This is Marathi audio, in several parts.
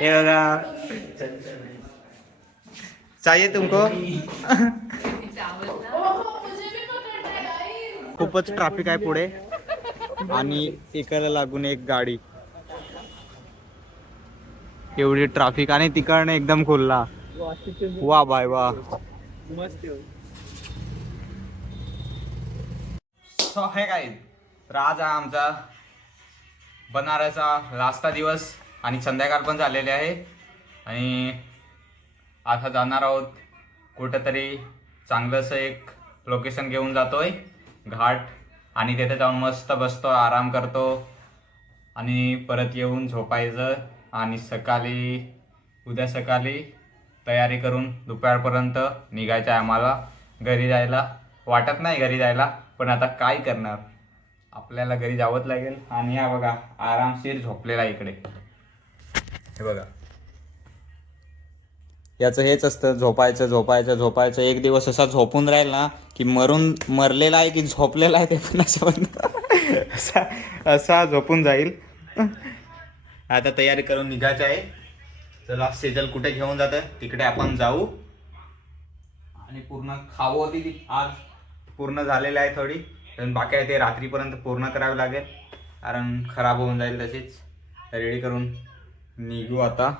हे बघा, चाहिए तुमको? खूपच ट्रॅफिक आहे पुढे आणि एकाला लागून एक गाडी, एवढी ट्रॅफिक आणि तिकडनं एकदम खुल्ला. वा बाय वा, मस्त. सो हे काय तर आज हा आमचा बनारसचा लास्टचा दिवस आणि संध्याकाळ पण झालेले आहे आणि आता जाणार आहोत कुठंतरी चांगलंसं एक लोकेशन घेऊन जातोय घाट आणि तिथे जाऊन मस्त बसतो, आराम करतो आणि परत येऊन झोपायचं आणि उद्या सकाळी तयारी करून दुपारपर्यंत निघायचं आहे आम्हाला घरी जायला. वाटत नाही घरी जायला, पण आता काय करणार, आपल्याला घरी जावंच लागेल. आणि हा बघा आरामशीर झोपलेला इकडे, हे बघा याचं हेच असतं, झोपायचं झोपायचं झोपायचं. एक दिवस असा झोपून राहील ना की मरलेला आहे की झोपलेला आहे ते पण असं असा झोपून जाईल. आता तयारी करून निघायचं आहे. चला सेजल कुठे घेऊन जातं तिकडे आपण जाऊ आणि पूर्ण खावं होती ती आज पूर्ण झालेलं आहे थोडी, पण बाकी आहे ते रात्रीपर्यंत पूर्ण करावे लागेल कारण खराब होऊन जाईल. तशीच रेडी करून निघू आता.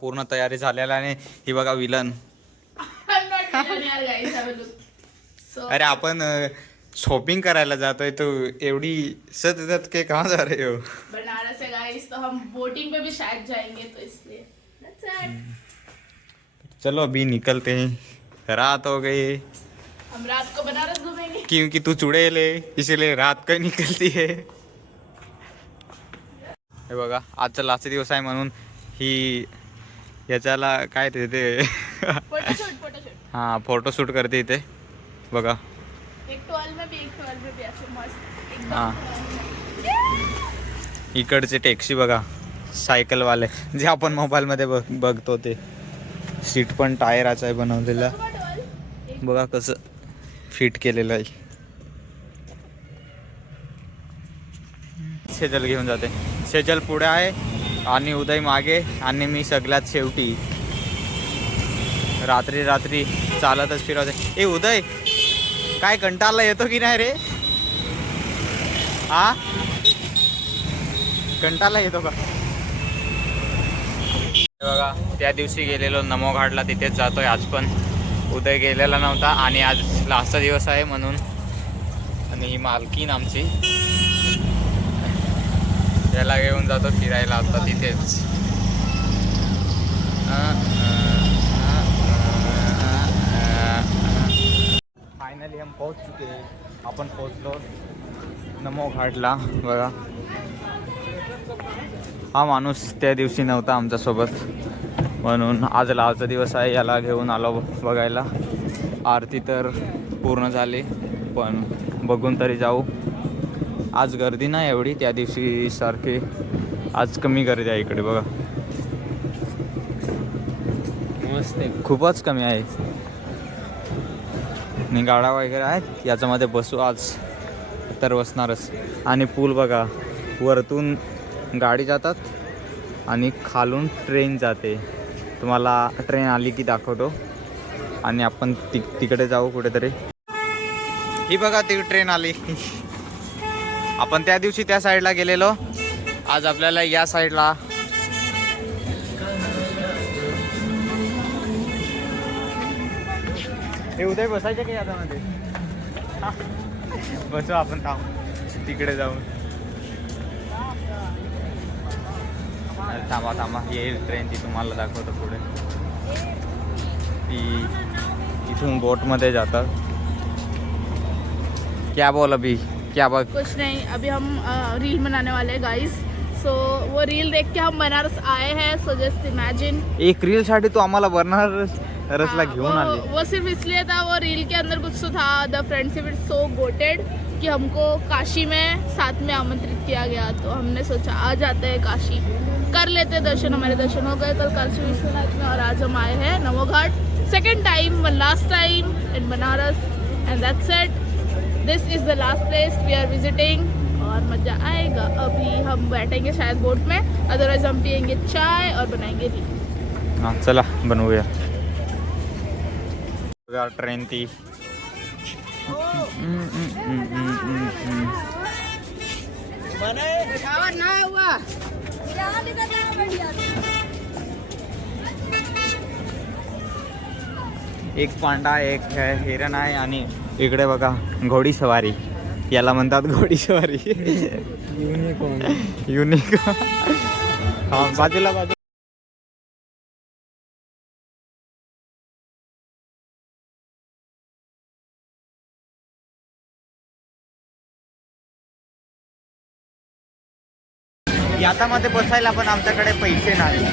पूर्ण तयारी झालेला आहे. ही बघा विलन. अरे आपण शॉपिंग करायला जातोय, तो एवढी सतत के कहाँ जा रहे हो? बनारस है गाइस, तो हम बोटिंग पे भी शायद जाएंगे, तो इसलिए चलो अभी निकलते हैं, रात हो गई. हम रात को बनारस घूमेंगे क्योंकि तू चुड़ैल है इसलिए रात को निकलती है. हे बघा आजचा लास्ट दिवस आहे म्हणून ही याच्याला काय ते फोटोशूट हां फोटोशूट करते इथे बघा. एक 12 में भी एक 12 में भी ऐसे मस्त एकदम. हां इकडचे टॅक्सी बघा, सायकलवाले जे आपण मोबाईलमध्ये बघतो ते. सीट पण टायराचं आहे बनवलेला, बघा कसं फिट केलेलं आहे. सेजल घेऊन जाते, सेजल पुढे आहे आणि उदय मागे आणि मी सगळ्यात शेवटी. रात्री चालतच फिरवते. ए उदय काय कंटाळा येतो की नाही रे? हा कंटाळा येतो का? बघा त्या दिवशी गेलेलो नमो घाटला, तिथेच जातोय आज पण. उदय गेलेला नव्हता आणि आज लास्टचा दिवस आहे म्हणून. आणि ही मालकीन आमची, याला घेऊन जातो फिरायला आता तिथेच. फायनली हम पोहोच चुके, आपण पोहोचलो नमो घाटला. बघा हा माणूस त्या दिवशी नव्हता आमच्यासोबत म्हणून आज लावचा दिवस आहे, याला घेऊन आलो बघायला. आरती तर पूर्ण झाली पण बघून तरी जाऊ. आज गर्दी नाही एवढी, त्या दिवशी सारखी आज कमी गर्दी आहे इकडे बघा. मस्त आहे, खूपच कमी आहे. आणि गाड्या वगैरे आहेत याच्यामध्ये बसू आज तर बसणारच. आणि पूल बघा, वरतून गाडी जातात आणि खालून ट्रेन जाते. तुम्हाला ट्रेन आली की दाखवतो आणि आपण तिकडे जाऊ कुठेतरी. ही बघा ती ट्रेन आली. आपण त्या दिवशी त्या साईडला गेलेलो, आज आपल्याला या साईडला. हे उदय बसायचे का याच्यामध्ये? बसू आपण, थांब तिकडे जाऊन. थांबा येईल ट्रेन, ती तुम्हाला दाखवतो पुढे. ती इथून बोटमध्ये जातात. क्या बोल अभी, क्या बोल? कुछ नहीं, अभी हम रील बनाने वाले हैं गाइस. सो वो रील देख के हम बनारस आए हैं. सो जस्ट इमेजिन, एक रील साठी तू आम्हाला बनारसला घेऊन आली. वो सिर्फ इसलिए था, वो रील के अंदर कुछ तो था. The friendship is so GOATed कि हमको काशी में साथ में आमंत्रित किया गया, तो हमने सोचा आ जाते हैं काशी, कर लेते दर्शन. हमारे दर्शन हो गए कल काशी विश्वनाथ में और आज हम आए हैं Namo Ghat. Second time, one last time in Banaras, and that's it. This is the last place we are visiting. और मज़ा आएगा। अभी हम बैठेंगे शायद बोट में, अदरवाइज हम पियेंगे चाय और बनाएंगे रील। हां चला बनवूया। बघा ट्रेन ती एक पांडा एक हिरण आहे आणि इकडे बघा घोडी सवारी, याला म्हणतात घोडी सवारी। युनिक हा बाजूला बाजू याच्यामध्ये बसायला पण आमच्याकडे पैसे नाही।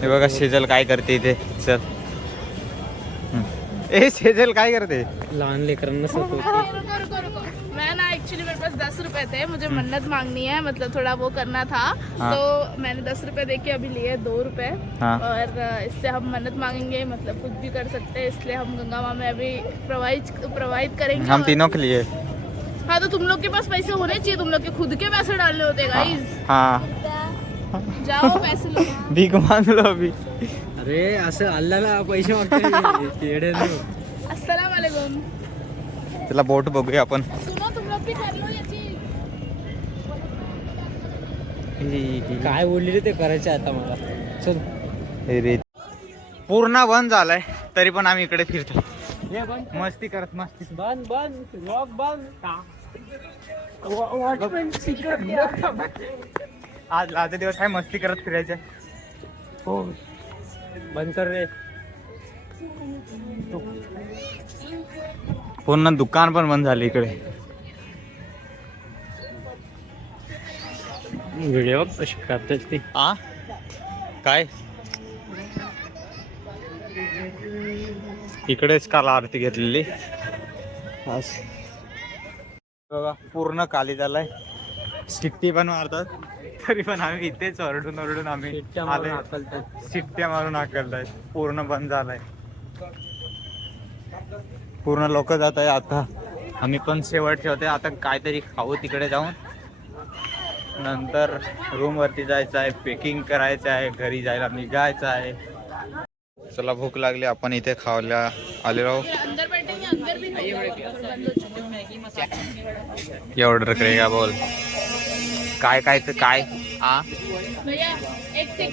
हे बघा सेजल काय करते इथे, चल ए सेजल काय करते? लहान लेकरांना रुको रुको रुको, मैं ना एक्चुअली मेरे पास 10 रुपए थे, मुझे मन्नत मांगनी है, मतलब थोड़ा वो करना था। हाँ। तो मैंने 10 रुपए दे के अभी लिए 2 रुपए। हाँ। और इससे हम मन्नत मांगेंगे, मतलब कुछ भी कर सकते हैं, इसलिए हम गंगा माँ में अभी प्रोवाइड करेंगे। हम तीनों के लिए। हाँ तो तुम लोग के पास पैसे होने चाहिए, तुम लोग के खुद के पैसे डालने होते गाइस। हाँ जाओ पैसे लो। भीक मांग लो अभी। अरे असं अल्लाला पैसे मागते येडे नाही. अस्सलाम वालेकुम। चला बोट बघूया आपण। सुनो तुम लोग भी कर लो याची। काय बोलली रे ते करायचं आता मला. चल हे रे पूर्ण बंद झालाय तरी पण आम्ही इकडे फिरतो, ये बंद मस्ती करत मस्ती। बंद बंद लॉक बंद. वॉचमॅन सिक्रेट आज आजचे दिवस आहे मस्ती करत फिरायचे। हो बंद कर रे. पूर्ण दुकान पण बंद झाले इकडे। व्हिडिओ कशी करतात ते. आ काय इकडेच काल आरती घेतलेली बघा, पूर्ण खाली झालाय, शिट्टी पण मारतात तरी पण आम्ही इथेच ओरडून ओरडून आम्ही आले, शिट्ट्या मारून हाकलताय। पूर्ण बंद झालाय, पूर्ण लोक जात आहे। आता आम्ही पण शेवट ठेवते, आता काहीतरी खाऊ तिकडे जाऊन, नंतर रूम वरती जायचं आहे, पॅकिंग करायचं आहे, घरी जायला निघायचं आहे। चला भूक लागली, आपण इथे खायला आलेलो आहोत। अंदर बैठेंगे, अंदर भी ये ऑर्डर करेगा बोल काय काय तर काय आ भैया एक सेक।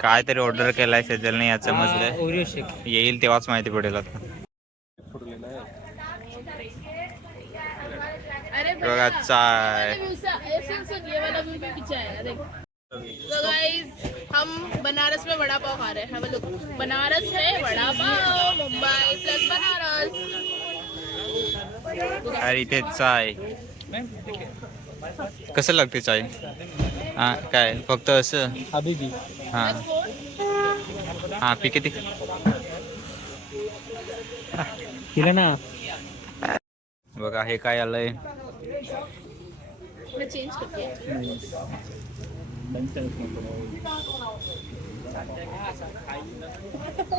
काय तरी ऑर्डर केलाय सेजलने, याचं मजलं ओरिओ शेक. येईल तेव्हाच माहिती पडेल आता। अरे बघा चाय, सुन ये वाला भी पीछे आएगा देख। तो गाइस हम बनारस में वड़ा पाव खा रहे हैं। लोग बनारस में वड़ा पाव, मुंबई प्लस बनारस। अरे इथे चाय कसं लागते चाय? हा काय फक्त असं हबीबी. हा हा पी किती तिला ना बघा हे काय आलंय, मैं चेंज करती हूँ।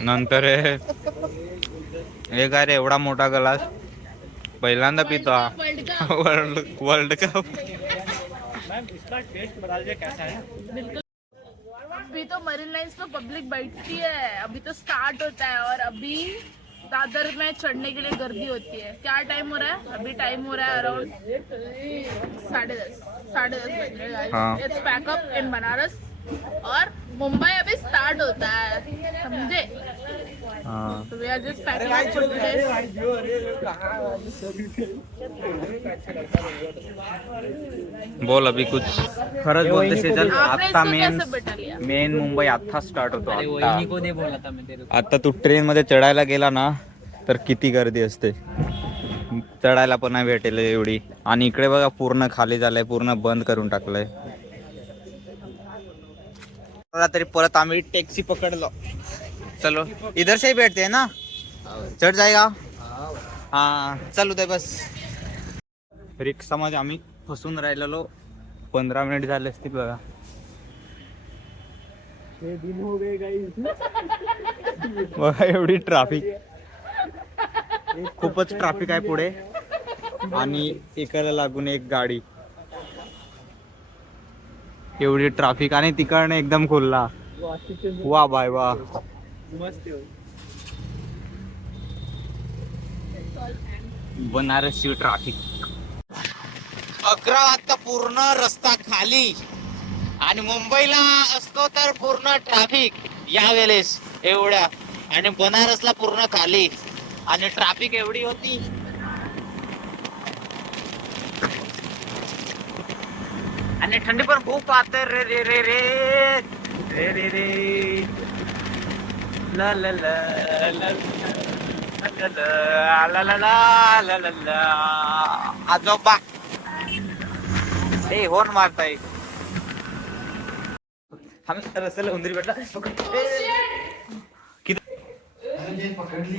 नंतर हे काय रे एवढा मोठा ग्लास पहिल्यांदा पितो हा। World cup. बिल्कुल। अभी तो मरीन लाइन्स पे पब्लिक बैठती है, अभी तो स्टार्ट होता है और अभी दादर में चढ़ने के लिए गर्दी होती है। क्या टाइम हो रहा है? अभी टाइम हो रहा है अराउंड 10:30 बज रहे हैं। इट्स पैकअप इन बनारस और मुंबई अभी स्टार्ट होता है, समझे? तो we are just packing up for बोल अभी कुछ खरंच बोलते सेजल, आपने आता इसको मेन कैसे बैठा लिया? मेन मुंबई आता स्टार्ट होतो। अरे आता वहिनी को दे बोला था मैं तेरे को. आता तू ट्रेन मध्ये चढायला गेला ना तर किती गर्दी असते, चढायला पण नाही भेटेल एवढी। आणि इकडे बघा पूर्ण खाली झालंय, पूर्ण बंद करून टाकलंय। तरी परत आम्ही टॅक्सी पकडलो, चलो इधर से ही बैठते हैं ना, चढ़ जाएगा। हा चालू दे बस. रिक्षामध्ये आम्ही फसून राहिलेलो. 15 मिनिट झाले असतील बघा. बघा एवढी ट्राफिक, खूपच ट्राफिक आहे पुढे आणि एकाला लागून एक गाडी. एवढी ट्राफिक आणि तिकडनं एकदम खुल्ला. वा बाय वा. बनारसची ट्राफिक. 11 वाजता पूर्ण रस्ता खाली आणि मुंबईला असतो तर पूर्ण ट्रॅफिक यावेळेस एवढ्या, आणि बनारसला पूर्ण खाली आणि ट्रॅफिक एवढी होती. आणि थंडी पण खूप वाजते रे रे रे रे रे रे रे ला ला ला ला ला ला ला ला ला ला. आजोबा ए होर्न मारताय. आम्ही रस्त्याला उंदरी भेटला. किती पकडली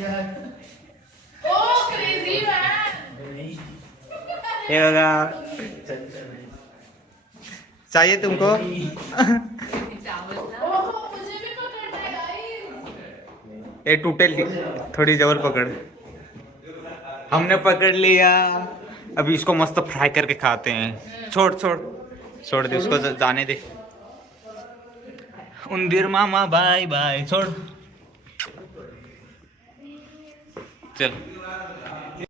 हे बघा. चाहिए तुमको? ये टूटेल, थोड़ी जबर पकड़. हमने पकड़ लिया. अभी इसको मस्त फ्राई करके खाते हैं. छोड़ छोड़ छोड़ दे उसको, जाने दे. उंदीर मामा बाय बाय. छोड़ चल.